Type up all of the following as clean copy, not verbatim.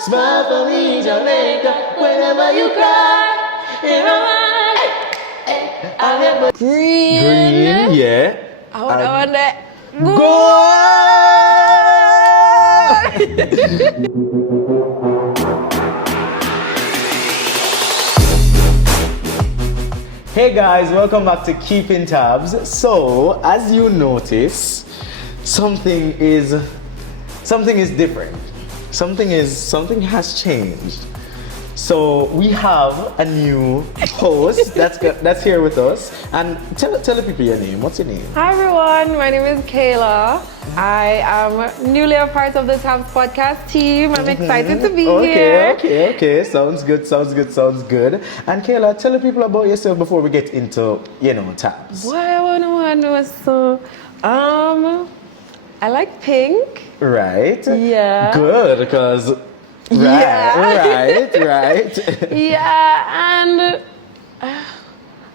Smile for me, Jamaica, whenever you cry. You know I never Green. yeah. I want that. Hey guys, welcome back to Keeping Tabs. So, as you notice, something is different. Something has changed. So we have a new host that's here with us. And tell the people your name. What's your name? Hi everyone, my name is Kayla. I am newly a part of the Tabs podcast team. I'm excited to be here. Okay. Sounds good. And Kayla, tell the people about yourself before we get into, Tabs. What I wanna know so I like pink. Right. Yeah. Good, because right. Yeah, and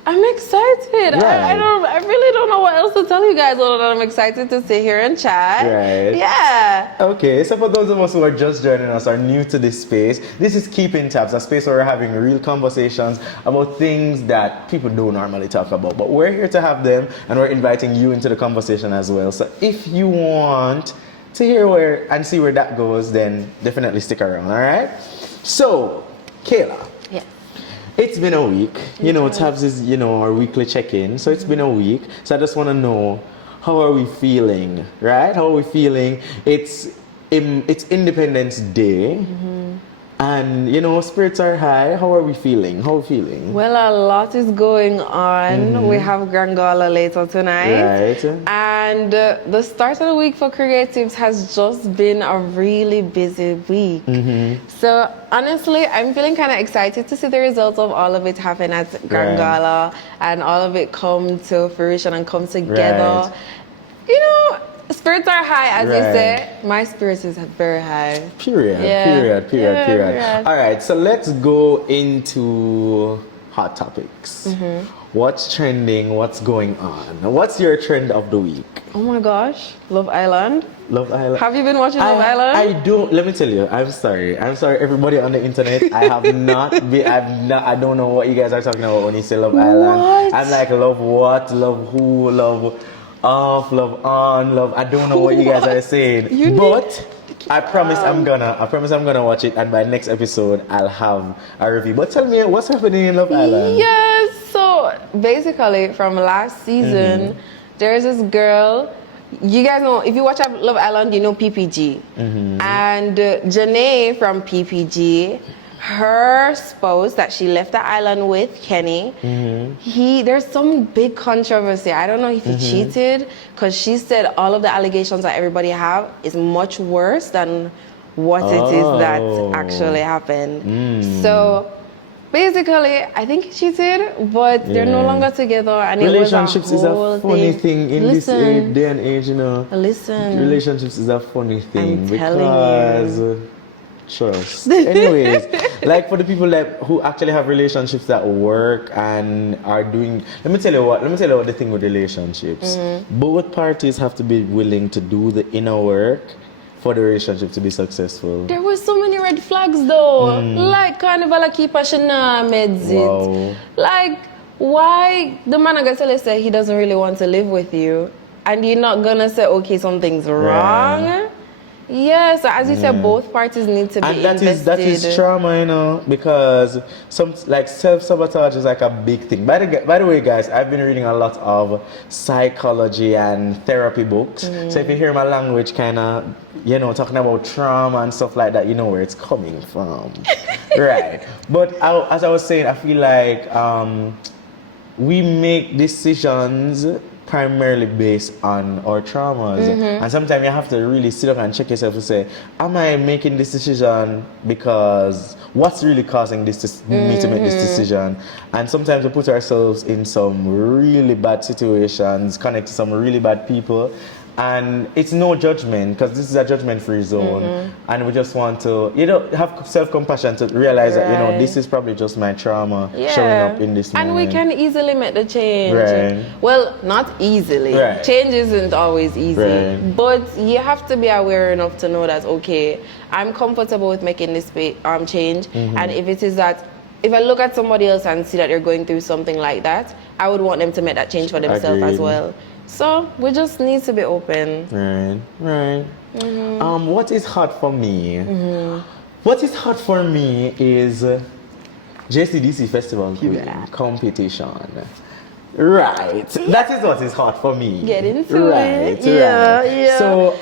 I'm excited. Right. I really don't know what else to tell you guys other than I'm excited to sit here and chat. Right. Yeah. Okay, so for those of us who are just joining us, are new to this space, this is Keeping Tabs, a space where we're having real conversations about things that people don't normally talk about. But we're here to have them, and we're inviting you into the conversation as well. So if you want to hear and see where that goes, then definitely stick around, all right? So, Kayla. Yeah. It's been a week. Tabs is, our weekly check-in. So it's been a week. So I just want to know, how are we feeling, right? How are we feeling? It's Independence Day. Mm-hmm. And, spirits are high. How are we feeling? Well, a lot is going on. Mm-hmm. We have Grand Gala later tonight. Right. And the start of the week for creatives has just been a really busy week. Mm-hmm. So honestly, I'm feeling kind of excited to see the results of all of it happen at Grand Gala and all of it come to fruition and come together. Right. Spirits are high, as you say. My spirits is very high. Period. All right, so let's go into hot topics. Mm-hmm. What's trending? What's going on? What's your trend of the week? Oh my gosh, Love Island. Love Island. Have you been watching Love Island? I do. Let me tell you. I'm sorry, everybody on the internet. I have not been. I don't know what you guys are talking about when you say Love Island. What? I'm like, love what? Love who? Love off? Love on? Love. I don't know what you guys are saying. But I promise I'm gonna watch it, and by next episode I'll have a review. But tell me, what's happening in Love Island? Yes. So basically, from last season, there's this girl. You guys know, if you watch Love Island, you know PPG. And Janae from PPG, her spouse that she left the island with, Kenny, there's some big controversy. I don't know if he cheated, because she said all of the allegations that everybody have is much worse than what it is that actually happened. So basically, I think he cheated, but they're no longer together, and relationships it was a whole is a funny thing in this day and age, Listen, relationships is a funny thing I'm telling because trust. Anyways, like for the people who actually have relationships that work and are doing, let me tell you what the thing with relationships. Both parties have to be willing to do the inner work for the relationship to be successful. there were so many red flags though. Like Carnival keep meds it. Like, why the man gonna say he doesn't really want to live with you, and you're not gonna say, okay, something's wrong? Yeah, so as you said, both parties need to be invested. That is trauma, because some self-sabotage is like a big thing. By the way, guys, I've been reading a lot of psychology and therapy books. So if you hear my language kind of, talking about trauma and stuff like that, you know where it's coming from. Right. But as I was saying, I feel like we make decisions primarily based on our traumas. And sometimes you have to really sit up and check yourself and say, am I making this decision because what's really causing me to make this decision? And sometimes we put ourselves in some really bad situations, connect to some really bad people, And it's no judgment because this is a judgment-free zone, and we just want to, have self-compassion to realize that this is probably just my trauma showing up in this moment. And we can easily make the change. Right. Well, not easily. Right. Change isn't always easy, Right. but you have to be aware enough to know that okay, I'm comfortable with making this change, and if it is that. If I look at somebody else and see that they're going through something like that, I would want them to make that change for themselves as well. So we just need to be open. Right. What is hard for me? What is hard for me is JCDC Festival Queen competition. Right. That is what is hard for me. Get into it. Right. Yeah. So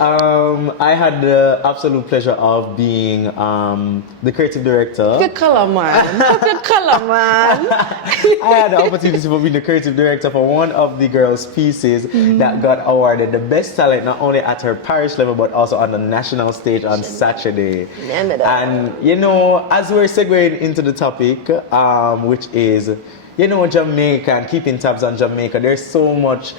I had the absolute pleasure of being the creative director. Pick a color, man. I had the opportunity to be the creative director for one of the girls' pieces that got awarded the best talent not only at her parish level but also on the national stage on Saturday. And as we're segueing into the topic, which is Jamaica and keeping tabs on Jamaica, there's so much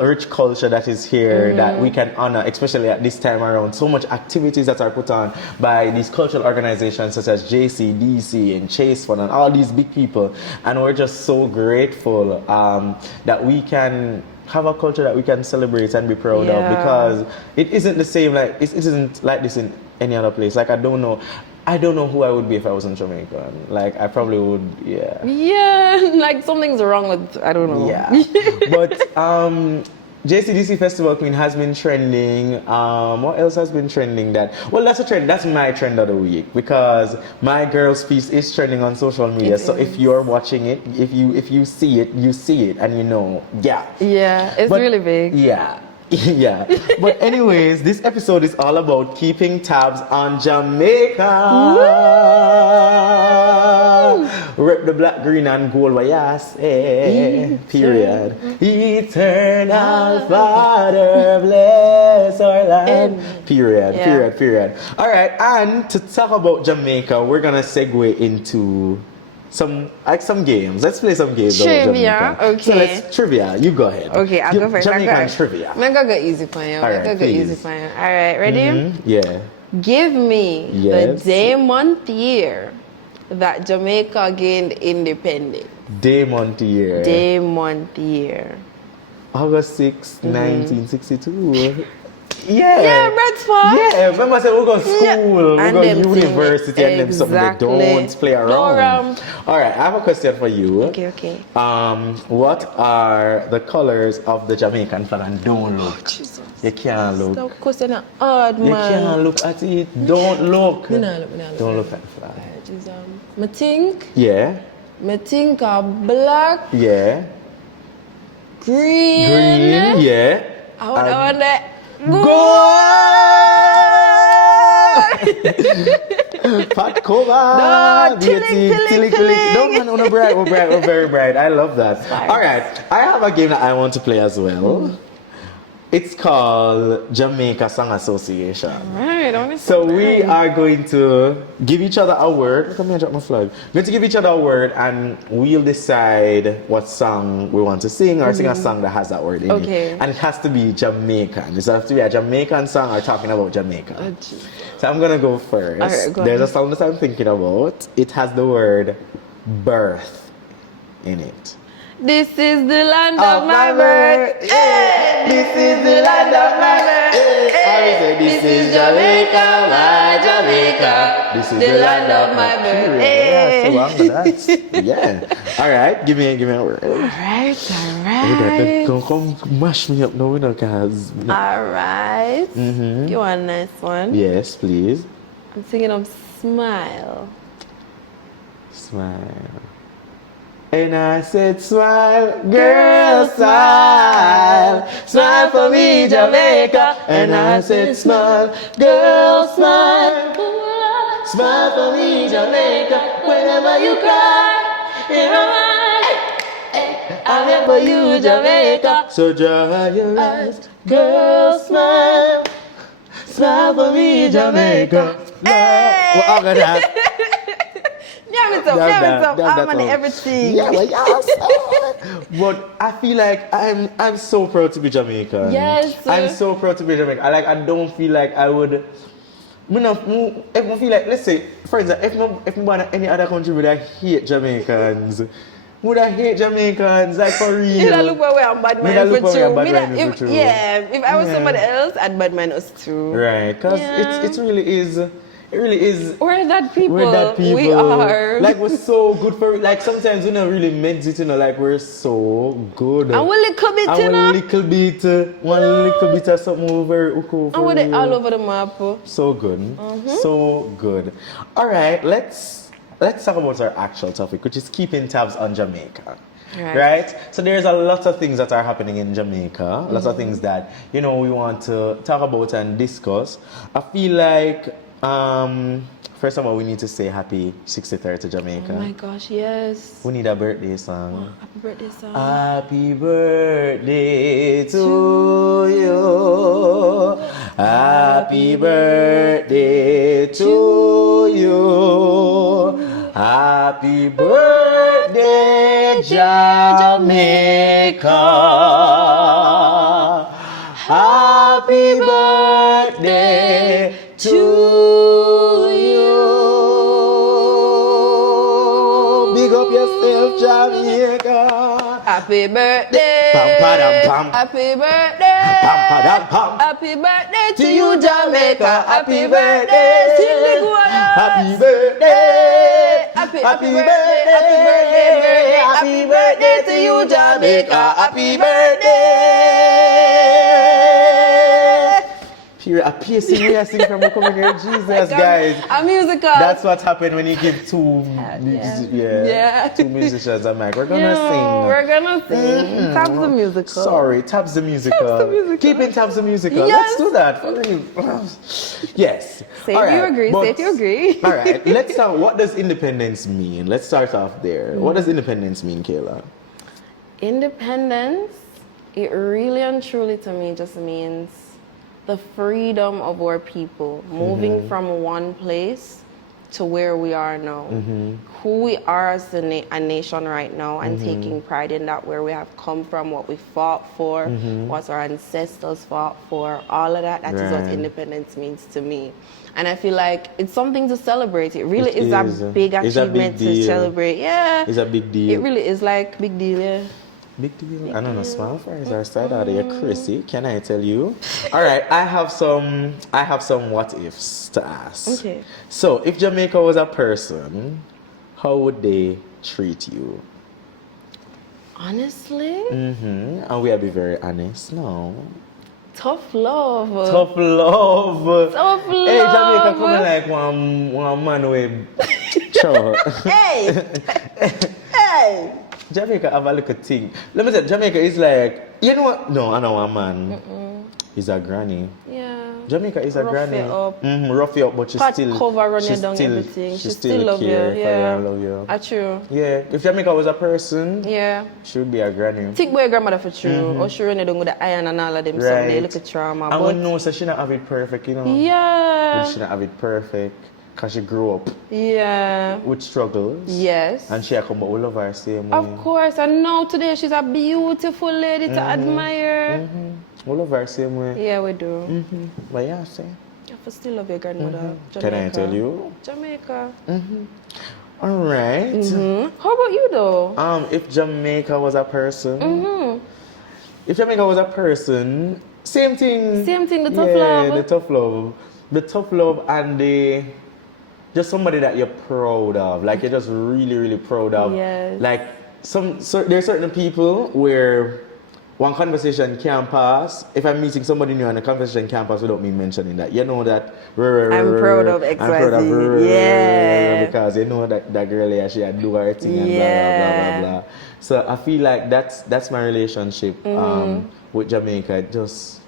rich culture that is here that we can honor, especially at this time around. So much activities that are put on by these cultural organizations such as JCDC and Chase Fund and all these big people. And we're just so grateful that we can have a culture that we can celebrate and be proud of, because it isn't the same, like it isn't like this in any other place. Like I don't know who I would be if I wasn't Jamaican. Like I probably would, Yeah, like something's wrong with, I don't know. Yeah. But JCDC Festival Queen has been trending. What else has been trending? That's a trend. That's my trend of the week, because my girl's piece is trending on social media. So if you're watching it, if you see it, and Yeah, it's really big. Yeah. Yeah. But anyways, this episode is all about keeping tabs on Jamaica. Rep the black, green, and gold. What you say? Period. Eternal Father, bless our land. Period. All right. And to talk about Jamaica, we're gonna segue into some games. Let's play some games. Trivia, okay. So let's trivia. You go ahead. Okay, I'll go first. Jamaican trivia. I'm gonna go easy for you. All right, ready? Yeah. Give me Yes. the day, month, year that Jamaica gained independence. Day, month, year. Day, month, year. August 6, 1962. Yeah. Yeah, Bradford. Yeah, remember I said we're going to school, we're And going to them university, thing. and them something they Exactly. don't play around. All right, I have a question for you. Okay. What are the colors of the Jamaican flag? And don't look. Jesus. You can't look. That question is hard, man. You can't look at it. Don't look. Me nah look. Don't look at the flag. Me think Yeah. of black, Yeah. green. Yeah. I want that. Pat cover. No, tilling. No, man, we're bright. We're very bright. I love that. All right, I have a game that I want to play as well. It's called Jamaica Song Association. Right, So we are going to give each other a word. Come here, drop my flag. We're going to give each other a word, and we'll decide what song we want to sing, or sing a song that has that word in it. And it has to be Jamaican. It has to be a Jamaican song or talking about Jamaica. So I'm gonna go first. Alright, go There's ahead. a song that I'm thinking about. It has the word birth in it. This is the land of my birth. This is the land of my birth. This is Jamaica, my Jamaica. This is the land of my birth. Yeah, so that's yeah. All right, give me a word. Alright. Come mash me up now, guys. Alright. You want a nice one? Yes, please. I'm thinking of smile. Smile. And I said, smile, girl, smile. Smile for me, Jamaica. And I said, smile, girl, smile. Smile for me, Jamaica. Whenever you cry, in my mind, I'm here for you, Jamaica. So dry your eyes, girl, smile. Smile for me, Jamaica. Well, I'm gonna have. Yeah, I'm on everything. Yeah, well, yes. But I feel like I'm so proud to be Jamaican. Yes. I'm so proud to be Jamaican. I don't feel like I would. If I feel like, let's say, for example, if I'm born in any other country, would I hate Jamaicans? Would I hate Jamaicans? Like for real? You look where I'm bad man for true. Yeah, if I was somebody else, I'd bad man us too. Right, because it really is. It really is. We're that people. We are. Like we're so good for. Like sometimes we don't really meant it, like we're so good. And we little bit, one little bit of something over. And we're all over the map. So good, so good. All right, let's talk about our actual topic, which is keeping tabs on Jamaica. Right? So there's a lot of things that are happening in Jamaica. Lots of things that we want to talk about and discuss. I feel like. First of all, we need to say happy 63rd to Jamaica. Oh my gosh, yes. We need a birthday song. Oh, happy birthday song. Happy birthday to you. Happy birthday to you. Happy birthday, Jamaica. Happy birthday to you. Big up yourself, Jamaica. Happy birthday. Happy birthday. Happy birthday to you, Jamaica. Happy birthday. Happy birthday. Happy birthday. Happy birthday to you, Jamaica. Happy birthday. A piercing way I sing from the coming here. Jesus, guys. A musical. That's what happened when you give two musicians a mic. We're gonna sing. We're gonna sing. Tabs the musical. Sorry, Tabs the musical. Keeping Tabs the musical. Yes. Let's do that. For real. Yes. Say if you agree. Say if you agree. All right. Let's start. What does independence mean? Let's start off there. What does independence mean, Kayla? Independence, it really and truly to me just means the freedom of our people moving from one place to where we are now. Who we are as a nation right now, and taking pride in that, where we have come from, what we fought for, what our ancestors fought for, all of that. That is what independence means to me. And I feel like it's something to celebrate. It really is a big achievement to celebrate. Yeah. It's a big deal. It really is like big deal, yeah. Big deal. I don't know, smile fries are side out there, Chrissy. Can I tell you? All right, I have some what ifs to ask. Okay. So, if Jamaica was a person, how would they treat you? Honestly? And we'll be very honest now. Tough love. Tough love. Tough love. Hey, Jamaica coming like one man with show. Hey! Hey! Jamaica have a little thing. Let me say, Jamaica is like, you know what? No, I know one man. He's a granny. Yeah. Jamaica is a granny. Rough you up, but she still cover you down everything. She still love you. Yeah. Love you. True. Yeah. If Jamaica was a person, she would be a granny. Think about your grandmother for true. Or she run down with the iron and all of them someday. Look at trauma. And we know so she not have it perfect, you know. Yeah. She not have it perfect. Because she grew up with struggles. Yes. And she come back, we love her same way. Of course. And now today she's a beautiful lady to admire. We love her same way. Yeah, we do. But yeah, say. You have to still love your grandmother. Jamaica. Can I tell you? Jamaica. All right. How about you though? If Jamaica was a person. If Jamaica was a person, same thing. Same thing, the tough love. The tough love. The tough love and just somebody that you're proud of, like you're just really, really proud of. Yes. Like there's certain people where one conversation can't pass. If I'm meeting somebody new and a conversation can't pass without me mentioning that, you know that I'm proud of XYZ. I'm proud of her, yeah. because you know that girl here, she had do her thing and blah blah blah blah. So I feel like that's my relationship with Jamaica. Just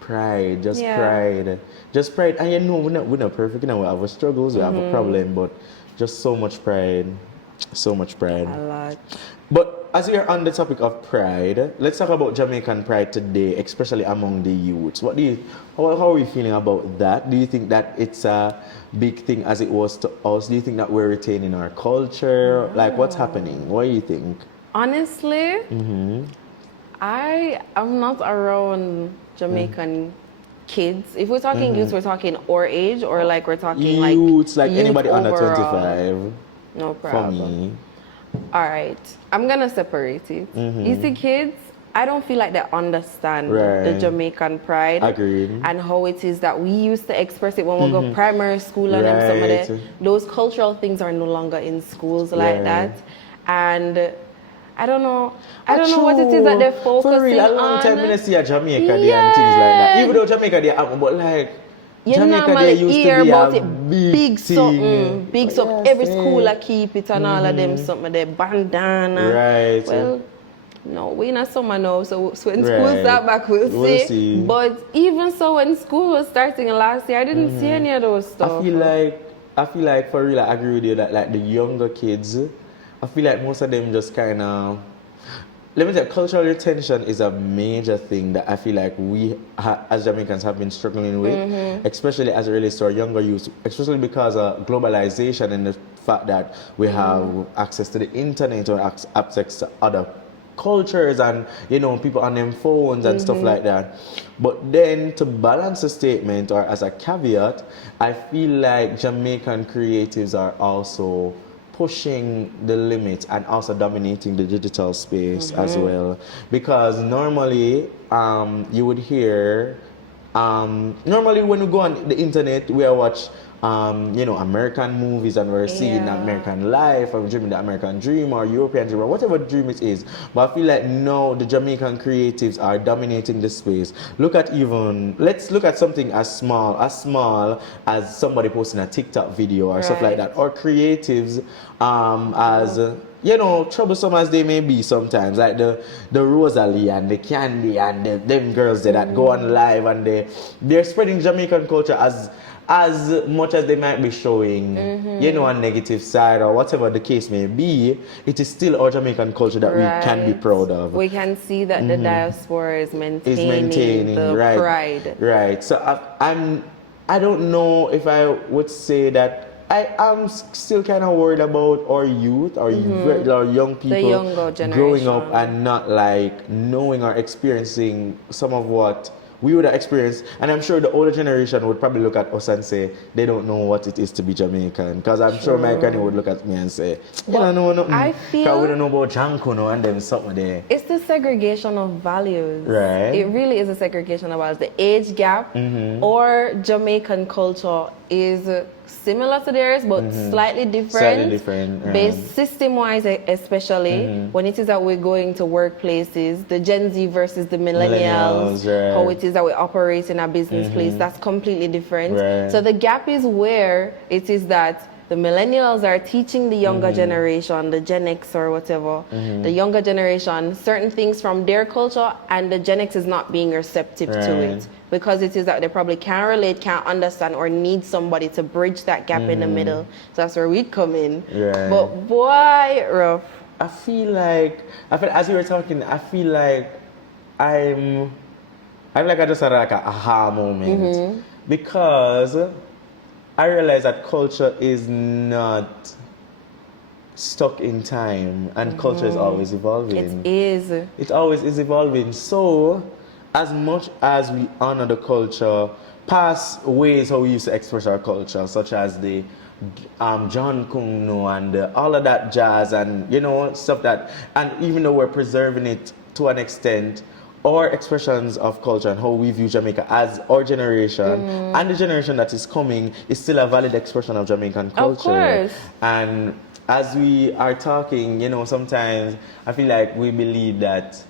pride, just pride. And you know, we're not perfect. You know, we have our struggles, we have a problem, but just so much pride. So much pride. A lot. But as we are on the topic of pride, let's talk about Jamaican pride today, especially among the youths. How are we feeling about that? Do you think that it's a big thing as it was to us? Do you think that we're retaining our culture? Like, what's happening? What do you think? Honestly, I am not around Jamaican kids. If we're talking youths, we're talking our age, or like we're talking like youths, like youth anybody under overall. 25. No For problem. me. All right, I'm gonna separate it. You see, kids, I don't feel like they understand the Right. Jamaican pride Agreed. and how it is that we used to express it when we go primary school and then some of Right. those cultural things are no longer in schools like Right. that. And I don't know what it is that they're focusing on. For real, a long time I didn't see a Jamaica Day and things like that. Yeah. Even though Jamaica Day happen, but like You Jamaica normally Day used hear to be about a it big something, big But something. yes, Every school I keep it and all of them something, their bandana. Right. Well, no, we in a summer now, so when school Right. start back, we'll We'll see. see. But even so, when school was starting last year, I didn't see any of those stuff. I feel like for real, I agree with you that like the younger kids, I feel like most of them just kind of. Let me tell you, cultural retention is a major thing that I feel like we as Jamaicans have been struggling with, especially as it relates to our younger youth, especially because of globalization and the fact that we have access to the internet or access to other cultures and, you know, people on them phones and stuff like that. But then to balance the statement or as a caveat, I feel like Jamaican creatives are also pushing the limits and also dominating the digital space as well, because normally you would hear normally when we go on the internet we watch you know, American movies and we're seeing American life or dreaming the American dream or European dream or whatever dream it is. But I feel like now the Jamaican creatives are dominating the space. Let's look at something as small as somebody posting a TikTok video or stuff like that, or creatives as you know, troublesome as they may be sometimes, like the Rosalie and the Candy and them girls that go on live and they're spreading Jamaican culture as much as they might be showing, you know, a negative side or whatever the case may be. It is still our Jamaican culture that we can be proud of. We can see that the diaspora is maintaining the pride. Right. So I don't know if I would say that. I am still kind of worried about our youth, our young people, the younger generation, growing up and not like knowing or experiencing some of what we would have experienced. And I'm sure the older generation would probably look at us and say they don't know what it is to be Jamaican. Because I'm sure my granny would look at me and say, you don't know nothing. I feel we don't know about Jankuno and them something there. It's the segregation of values. Right. It really is a segregation of values. The age gap or Jamaican culture is similar to theirs, but slightly different. Slightly different. Based system-wise, especially when it is that we're going to workplaces, the Gen Z versus the millennials, how it is that we operate in a business place, that's completely different. Right. So the gap is where it is that the millennials are teaching the younger generation, the Gen X or whatever, the younger generation, certain things from their culture, and the Gen X is not being receptive to it. Because it is that they probably can't relate, can't understand, or need somebody to bridge that gap in the middle. So that's where we come in. Right. But boy, rough. I feel as you were talking, I feel like I just had like a aha moment. Because I realized that culture is not stuck in time and culture is always evolving. It is. It always is evolving. So as much as we honor the culture, past ways how we used to express our culture, such as the John Kungno and all of that jazz and, you know, stuff that, and even though we're preserving it to an extent, our expressions of culture and how we view Jamaica as our generation and the generation that is coming is still a valid expression of Jamaican culture. Of course. And as we are talking, you know, sometimes I feel like we believe that,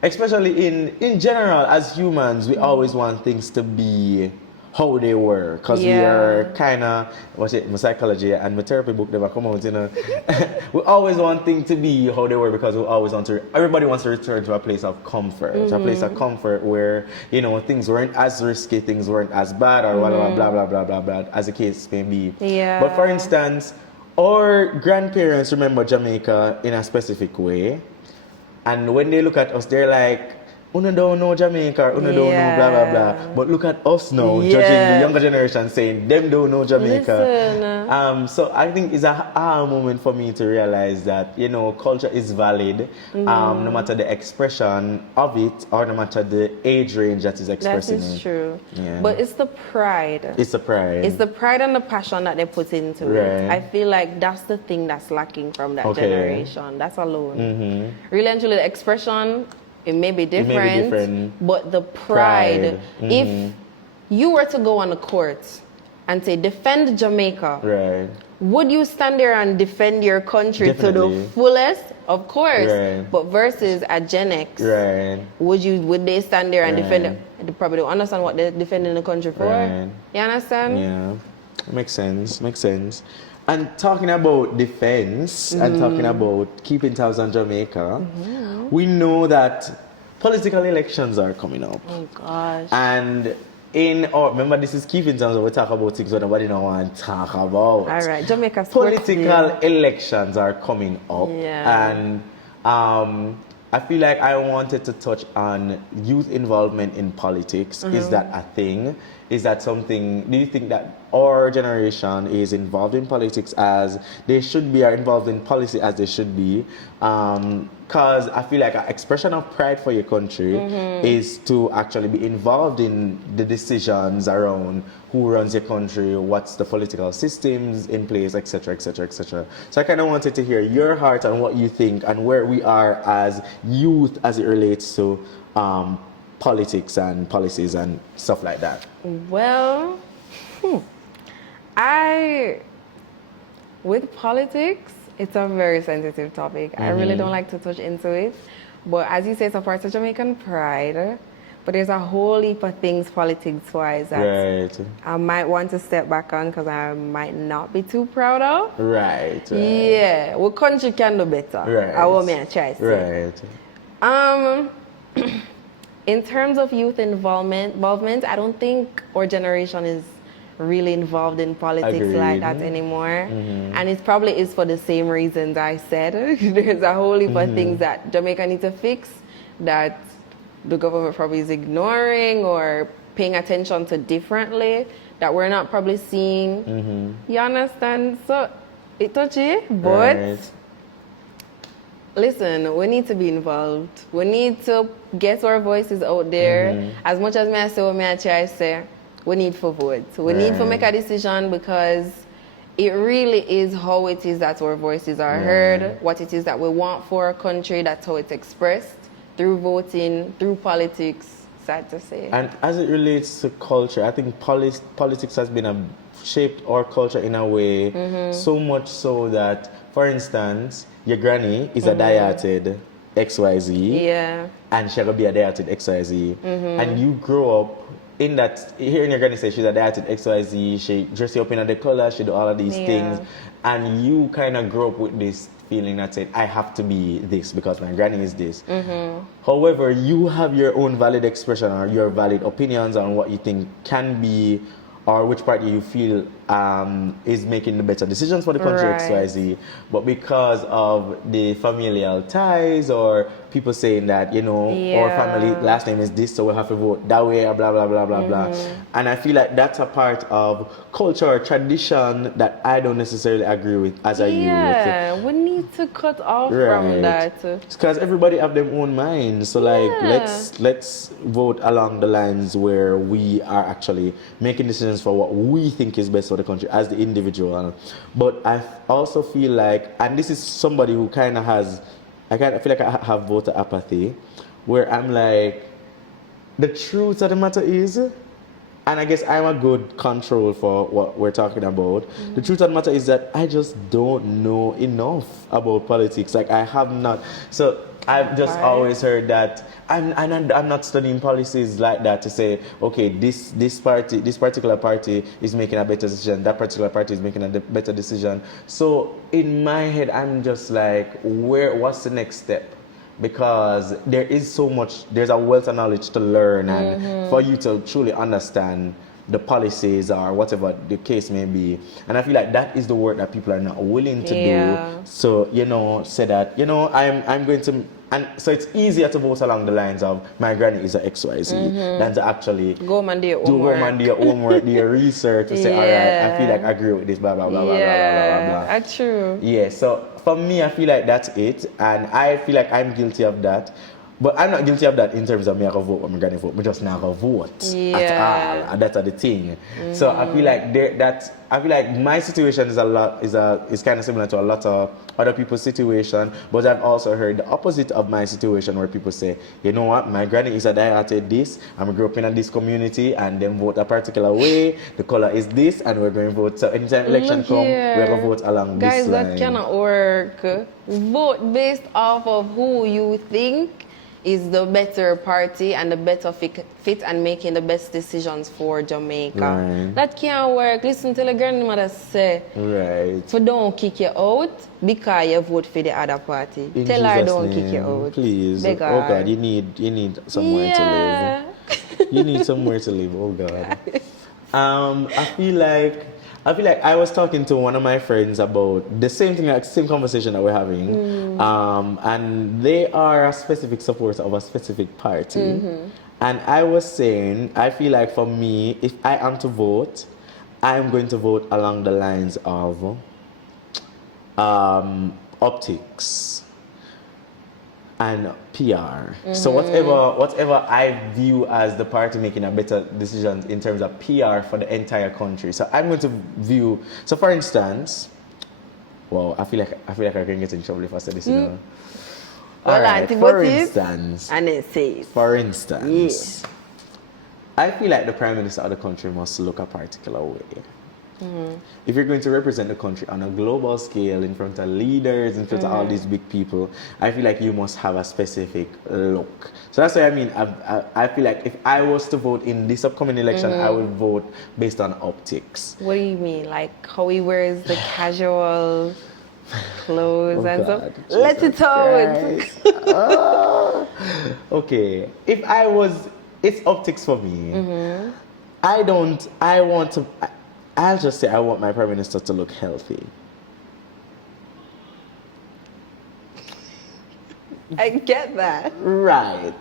especially in general, as humans, we always want things to be how they were, because we are kind of, my psychology and my therapy book never come out, you know. We always want things to be how they were because we always want to, everybody wants to return to a place of comfort, a place of comfort where, you know, things weren't as risky, things weren't as bad or blah, blah, blah, blah, blah, blah, blah, as the case may be. Yeah. But for instance, Our grandparents remember Jamaica in a specific way. And when they look at us, they're like, Una don't know Jamaica, or Una don't know blah, blah, blah. But look at us now, judging the younger generation, saying, them don't know Jamaica. So I think it's a aha moment for me to realize that, you know, culture is valid, no matter the expression of it, or no matter the age range that is expressing it. That is true. Yeah. But it's the pride. It's the pride. It's the pride and the passion that they put into it. I feel like that's the thing that's lacking from that generation. That's alone. Really and truly, the expression, it may be different, but the pride. If you were to go on the court and say, defend Jamaica, would you stand there and defend your country to the fullest? Of course. But versus a Gen X, would they stand there and defend it? They probably don't understand what they're defending the country for. You understand? Yeah. Makes sense. And talking about defense and talking about keeping tabs on Jamaica, we know that political elections are coming up. Oh gosh. And remember, this is keeping tabs, we talk about things that nobody don't want to talk about. All right, Jamaica. Political elections are coming up. Yeah. And I feel like I wanted to touch on youth involvement in politics. Is that a thing? Is that something, do you think that our generation is involved in politics as they should be, or involved in policy as they should be? Because I feel like an expression of pride for your country is to actually be involved in the decisions around who runs your country, what's the political systems in place, etc., etc., etc. So I kind of wanted to hear your heart on what you think and where we are as youth as it relates to politics and policies and stuff like that. Well, with politics, it's a very sensitive topic. I really don't like to touch into it. But as you say, it's a part of Jamaican pride. But there's a whole heap of things politics-wise that I might want to step back on because I might not be too proud of. Yeah, what country can do better? I want me to try to say. In terms of youth involvement, I don't think our generation is really involved in politics like that anymore. And it probably is for the same reasons I said. There's a whole heap of things that Jamaica needs to fix that the government probably is ignoring or paying attention to differently that we're not probably seeing. You understand? So, it's touchy, but listen, we need to be involved. We need to get our voices out there. As much as I say what I try to say, we need to vote. We need to make a decision because it really is how it is that our voices are heard, what it is that we want for our country, that's how it's expressed through voting, through politics, sad to say. And as it relates to culture, I think politics has been shaped our culture in a way so much so that, for instance, your granny is a dieted XYZ, and she'll be a dieted XYZ, and you grow up in that, hearing your granny say she's a dieted XYZ, she dress you up in the color, she do all of these things, and you kind of grow up with this feeling that said, I have to be this because my granny is this. However, you have your own valid expression or your valid opinions on what you think can be, or which party you feel is making the better decisions for the country, XYZ. But because of the familial ties or people saying that, you know, our family last name is this, so we'll have to vote that way, or blah, blah, blah, blah, blah. And I feel like that's a part of culture or tradition that I don't necessarily agree with as a youth. Yeah, we need to cut off from that. Because everybody have their own minds. So like, let's vote along the lines where we are actually making decisions for what we think is best for the country as the individual. But I also feel like, and this is somebody who kind of has, I feel like I have voter apathy, where I'm like, the truth of the matter is, and I guess I'm a good control for what we're talking about. The truth of the matter is that I just don't know enough about politics. Like I have not. So I've just always heard that I'm not studying policies like that to say, okay, this particular party is making a better decision, that particular party is making a better decision. So in my head, I'm just like, what's the next step? Because there is so much, there's a wealth of knowledge to learn and for you to truly understand the policies or whatever the case may be. And I feel like that is the work that people are not willing to do. So, you know, say that, you know, I'm going to, and so it's easier to vote along the lines of my granny is a XYZ than to actually go home and do your homework, do your research, to say, all right, I feel like I agree with this, blah, blah, blah, blah, blah, blah, blah, blah. That's true. Yeah, so for me, I feel like that's it. And I feel like I'm guilty of that. But I'm not guilty of that in terms of me I go vote or I'm gonna vote. I just not gonna vote at all. And that's the thing. So I feel like my situation is kind of similar to a lot of other people's situation. But I've also heard the opposite of my situation where people say, you know what, my granny is a diehard this, I'm grew up in this community and then vote a particular way, the color is this and we're going to vote. So anytime election come, we're going to vote along this line. Guys, that cannot work. Vote based off of who you think is the better party and the better fit and making the best decisions for Jamaica. Right. That can't work. Listen to the grandmother say, for don't kick you out because you vote for the other party. In Tell her Jesus' don't name, kick you out. Please. Beg Oh her. God, you need somewhere to live. You need somewhere to live. Oh God. I feel like I was talking to one of my friends about the same thing, like same conversation that we're having, and they are a specific supporter of a specific party, and I was saying I feel like for me, if I am to vote, I'm going to vote along the lines of optics and PR. So whatever I view as the party making a better decision in terms of PR for the entire country. So I'm going to view. So for instance, well, I feel like I can get in trouble if I say this. You know. Well, Alright, for instance, and it says. For instance, I feel like the Prime Minister of the country must look a particular way. If you're going to represent the country on a global scale in front of leaders, in front of all these big people, I feel like you must have a specific look. So that's what I mean. I feel like if I was to vote in this upcoming election, I would vote based on optics. What do you mean? Like how he wears the casual clothes and stuff? Let it out. Okay. If I was, it's optics for me. I'll just say I want my Prime Minister to look healthy. I get that. Right.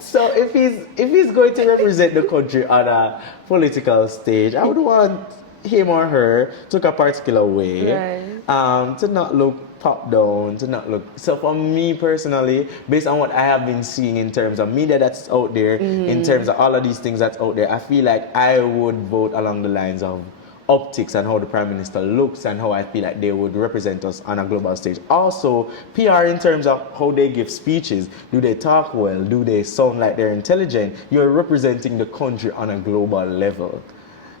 So if he's going to represent the country on a political stage, I would want him or her to look a particular way. To not look popped down, to not look. So for me personally, based on what I have been seeing in terms of media that's out there, in terms of all of these things that's out there, I feel like I would vote along the lines of optics and how the Prime Minister looks and how I feel like they would represent us on a global stage. Also, PR in terms of how they give speeches. Do they talk well? Do they sound like they're intelligent? You're representing the country on a global level.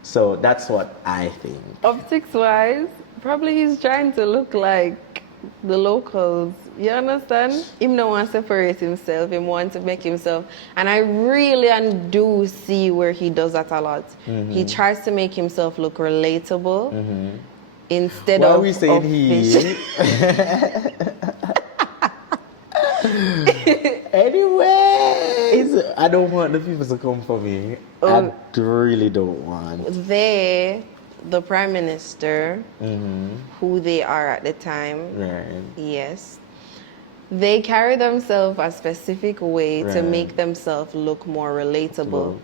So that's what I think. Optics-wise, probably he's trying to look like the locals. You understand? Him don't want to separate himself. He wants to make himself. And I really and do see where he does that a lot. He tries to make himself look relatable instead of. Why are we saying he? Anyways, I don't want the people to come for me. I really don't want. The Prime Minister, who they are at the time, yes, they carry themselves a specific way to make themselves look more relatable.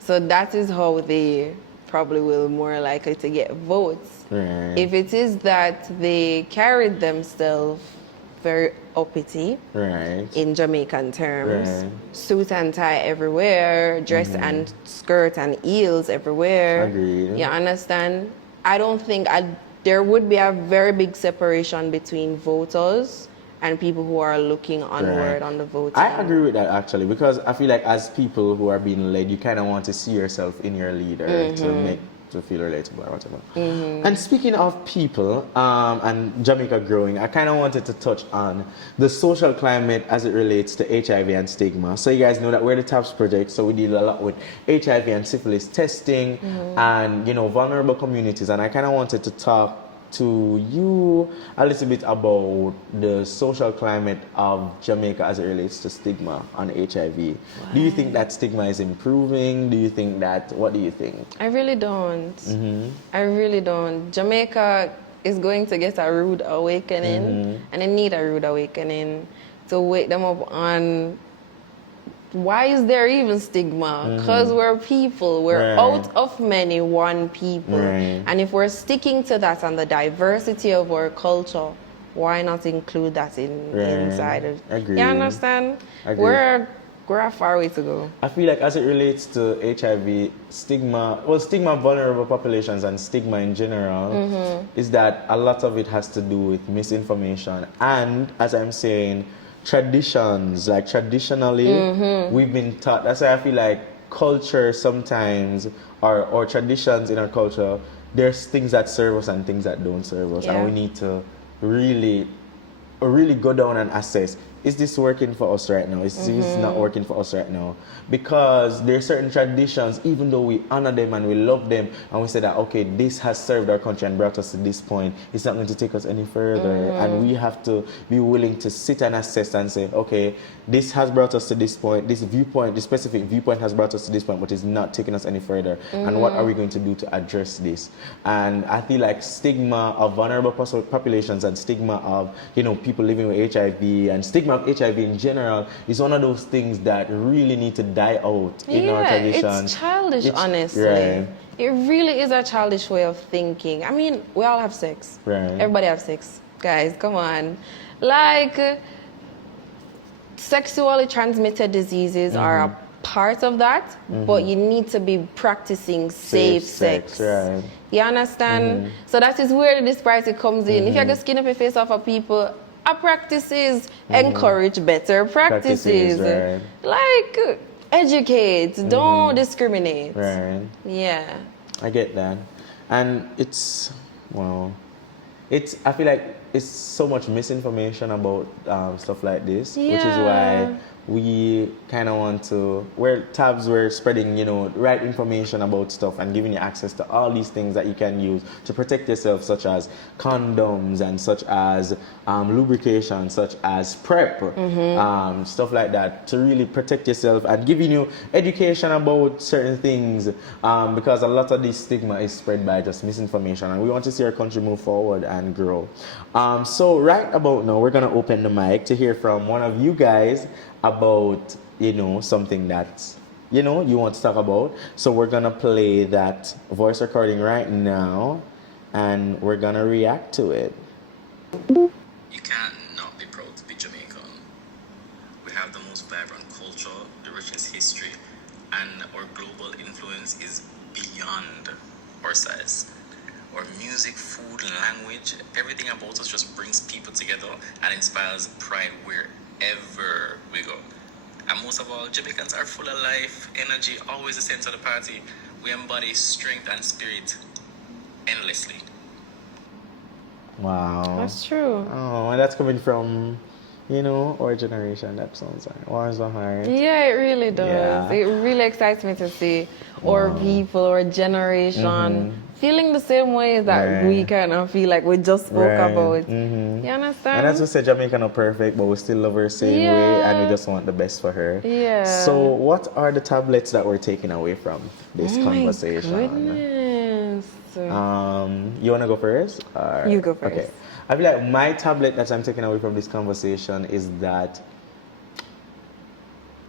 So that is how they probably will more likely to get votes. If it is that they carried themselves very uppity in Jamaican terms, suit and tie everywhere, dress and skirt and heels everywhere. Agreed. You understand? I don't think there would be a very big separation between voters and people who are looking onward on the voting. I agree with that actually, because I feel like as people who are being led, you kind of want to see yourself in your leader to feel relatable or whatever. And speaking of people and Jamaica growing, I kind of wanted to touch on the social climate as it relates to HIV and stigma. So you guys know that we're the TAPS project, so we deal a lot with HIV and syphilis testing and, you know, vulnerable communities. And I kind of wanted to talk to you a little bit about the social climate of Jamaica as it relates to stigma on HIV. Do you think that stigma is improving? Do you think that, what do you think? I really don't. I really don't. Jamaica is going to get a rude awakening, and they need a rude awakening to wake them up on why is there even stigma? Because we're people. We're out of many, one people. And if we're sticking to that and the diversity of our culture, why not include that inside it? Agree. You understand? Agree. We're a far way to go. I feel like as it relates to HIV, stigma vulnerable populations and stigma in general, is that a lot of it has to do with misinformation. And as I'm saying, traditions, like traditionally, we've been taught, that's why I feel like culture sometimes, or traditions in our culture, there's things that serve us and things that don't serve us. And we need to really go down and assess, is this working for us right now? Is this not working for us right now? Because there are certain traditions, even though we honor them and we love them, and we say that, okay, this has served our country and brought us to this point, it's not going to take us any further. And we have to be willing to sit and assess and say, okay, this has brought us to this point, this viewpoint, this specific viewpoint has brought us to this point, but it's not taking us any further. And what are we going to do to address this? And I feel like stigma of vulnerable populations and stigma of, people living with HIV and stigma of HIV in general is one of those things that really need to die out in our tradition. It's childish, honestly. Right. It really is a childish way of thinking. I mean, we all have sex. Right. Everybody have sex. Guys, come on. Like, sexually transmitted diseases are a part of that, but you need to be practicing safe sex. Right. You understand? So that is where the disparity comes in. If you're going to skin up your face off of people, our practices encourage better practices. Right. Like, educate, don't discriminate. Right. Yeah. I get that. And I feel like it's so much misinformation about stuff like this, which is why we kind of want to, we're spreading, right information about stuff and giving you access to all these things that you can use to protect yourself, such as condoms and such as lubrication, such as PrEP, stuff like that, to really protect yourself and giving you education about certain things, because a lot of this stigma is spread by just misinformation, and we want to see our country move forward and grow. So right about now, we're going to open the mic to hear from one of you guys about, something that, you want to talk about. So we're going to play that voice recording right now, and we're going to react to it. You can't not be proud to be Jamaican. We have the most vibrant culture, the richest history, and our global influence is beyond our size. Our music, food, language, everything about us just brings people together and inspires pride wherever we go. And most of all, Jamaicans are full of life, energy, always the center of the party. We embody strength and spirit endlessly. Wow. That's true. Oh, and that's coming from, our generation. That sounds like warms my heart. Yeah, it really does. Yeah. It really excites me to see our people, our generation, feeling the same way that we kind of feel like we just spoke about. You understand? And as we said, Jamaica not perfect, but we still love her same way, and we just want the best for her. Yeah. So what are the tablets that we're taking away from this conversation? My goodness. You want to go first? Or? You go first. Okay. I feel like my tablet that I'm taking away from this conversation is that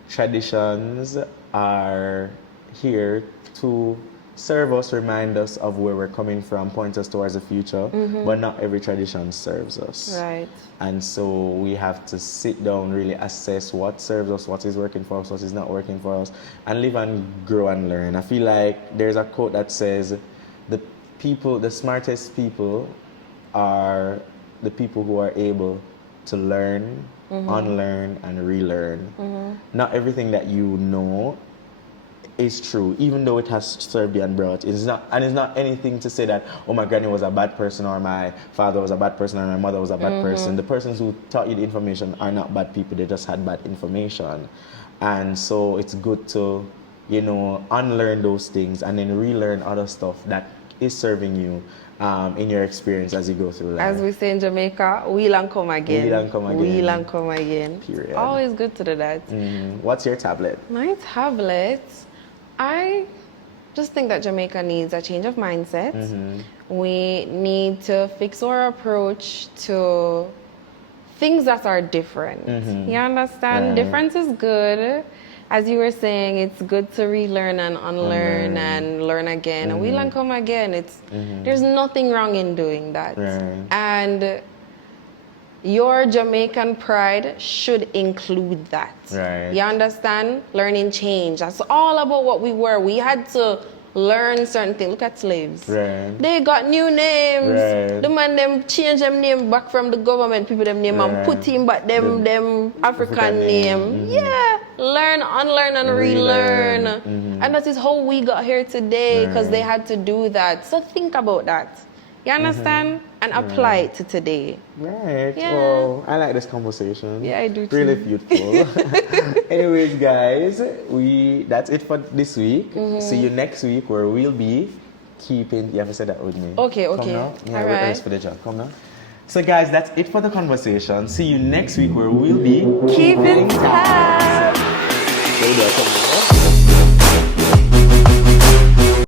traditions are here to serve us, remind us of where we're coming from, point us towards the future, but not every tradition serves us. Right. And so we have to sit down, really assess what serves us, what is working for us, what is not working for us, and live and grow and learn. I feel like there's a quote that says, the smartest people are the people who are able to learn, unlearn, and relearn. Not everything that you know is true, even though it has served you and brought. It's not anything to say that, oh, my granny was a bad person, or my father was a bad person, or my mother was a bad person. The persons who taught you the information are not bad people, they just had bad information. And so it's good to, unlearn those things and then relearn other stuff that is serving you in your experience as you go through life? As we say in Jamaica, wheel and come again. Wheel and come again. Wheel and come again. Period. Always good to do that. What's your tablet? My tablet, I just think that Jamaica needs a change of mindset. We need to fix our approach to things that are different. You understand? Right. Difference is good. As you were saying, it's good to relearn and unlearn and learn again. And we'll and come again. There's nothing wrong in doing that. Right. And your Jamaican pride should include that. Right. You understand? Learning change. That's all about what we were. We had to learn certain things. Look at slaves. Right. They got new names. Right. The man them change them name back from the government people them name and put him back them African name. Yeah. Learn, unlearn and relearn. And that is how we got here today because they had to do that. So think about that. You understand? And apply it to today. Right. Yeah. Well, I like this conversation. Yeah, I do too. Really beautiful. Anyways, guys, that's it for this week. See you next week where we'll be keeping. You have to say that with me. Okay, Come okay. now. Yeah, All we're right. ready for the job. Come now. So, guys, that's it for the conversation. See you next week where we'll be Keep in touch. Come now.